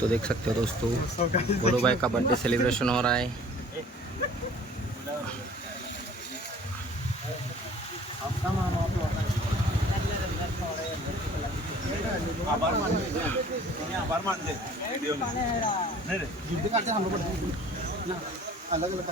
तो देख सकते हो दोस्तों, गोलू भाई का बर्थडे सेलिब्रेशन हो रहा है। अलग अलग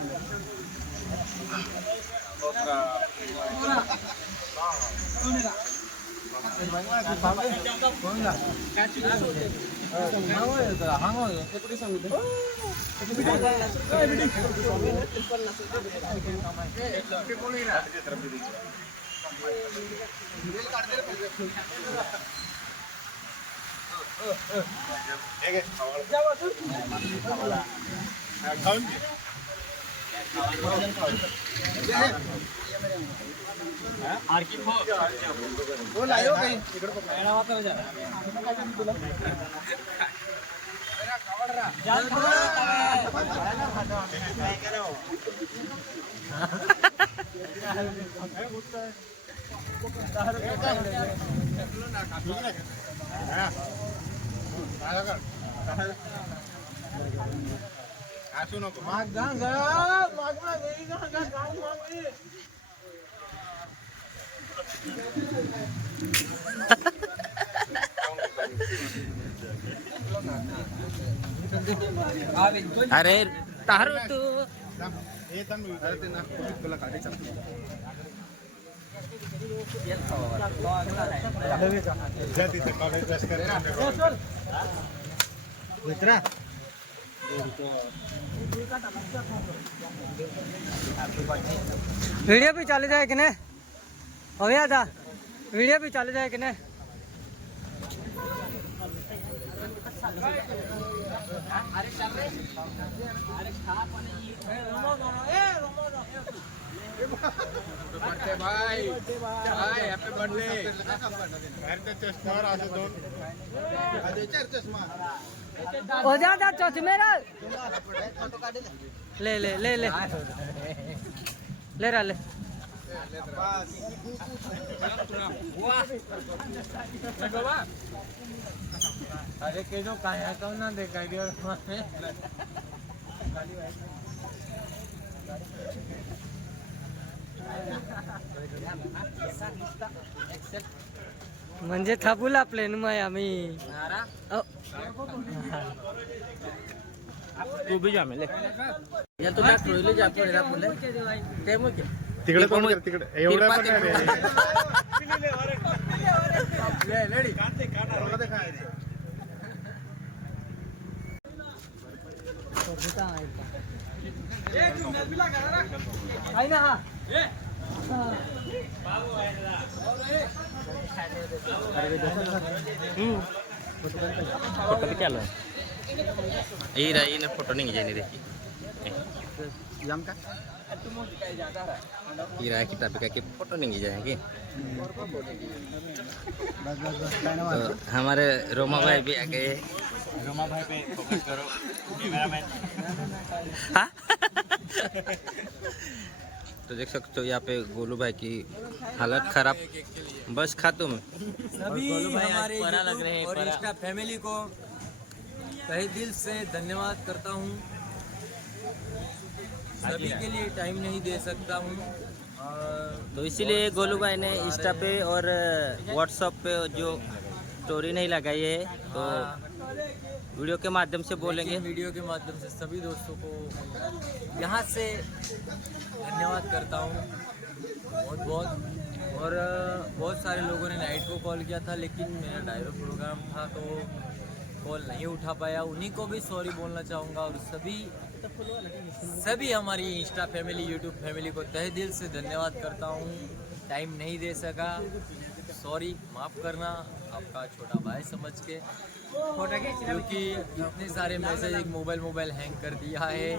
अरे तारू तू वीडियो भी चल जाए कि नहीं? हो गया था वीडियो भी चल जाए कि नहीं? हो जाता चश्मे ले ले ले ले ले रहा ले अरे के जो काया कम ना देखा दियो म्हणजे थांबूला प्लेन मध्ये आम्ही तू भी जा मेले या तुला ट्रोईले जा पण रा बोले ते मग तिकडे कोण तिकडे एवढं पण नाही रे लेडी कांदे काढा दिखाय रे आहे ना फोटो क्या लो ये रही ना फोटो नहीं जाने देखी जाम का ये रहा किताब का के फोटो नहीं जाएंगे। तो हमारे रोमा भाई भी आ गए। रोमा भाई पे फोकस करो कैमरामैन। हाँ? तो देख सकते हो यहाँ पे गोलू भाई की हालत खराब, बस खातुम। सभी हमारे लग रहे हैं और इंस्टा फैमिली को तहे दिल से धन्यवाद करता हूँ। सभी के लिए टाइम नहीं दे सकता हूँ तो इसीलिए गोलू भाई ने इंस्टा पे और व्हाट्सएप पे जो स्टोरी नहीं लगाई है, तो वीडियो के माध्यम से बोलेंगे। वीडियो के माध्यम से सभी दोस्तों को यहाँ से धन्यवाद करता हूँ बहुत बहुत। और बहुत सारे लोगों ने नाइट को कॉल किया था, लेकिन मेरा ड्राइवर प्रोग्राम था तो कॉल नहीं उठा पाया। उन्हीं को भी सॉरी बोलना चाहूँगा और सभी हमारी इंस्टा फैमिली, यूट्यूब फैमिली को तहे दिल से धन्यवाद करता हूँ। टाइम नहीं दे सका, सॉरी, माफ़ करना, आपका छोटा भाई समझ के, क्योंकि इतने सारे मैसेज एक मोबाइल हैंग कर दिया है।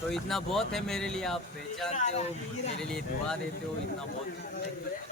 तो इतना बहुत है मेरे लिए, आप पहचानते हो, मेरे लिए दुआ देते हो, इतना बहुत। धन्यवाद।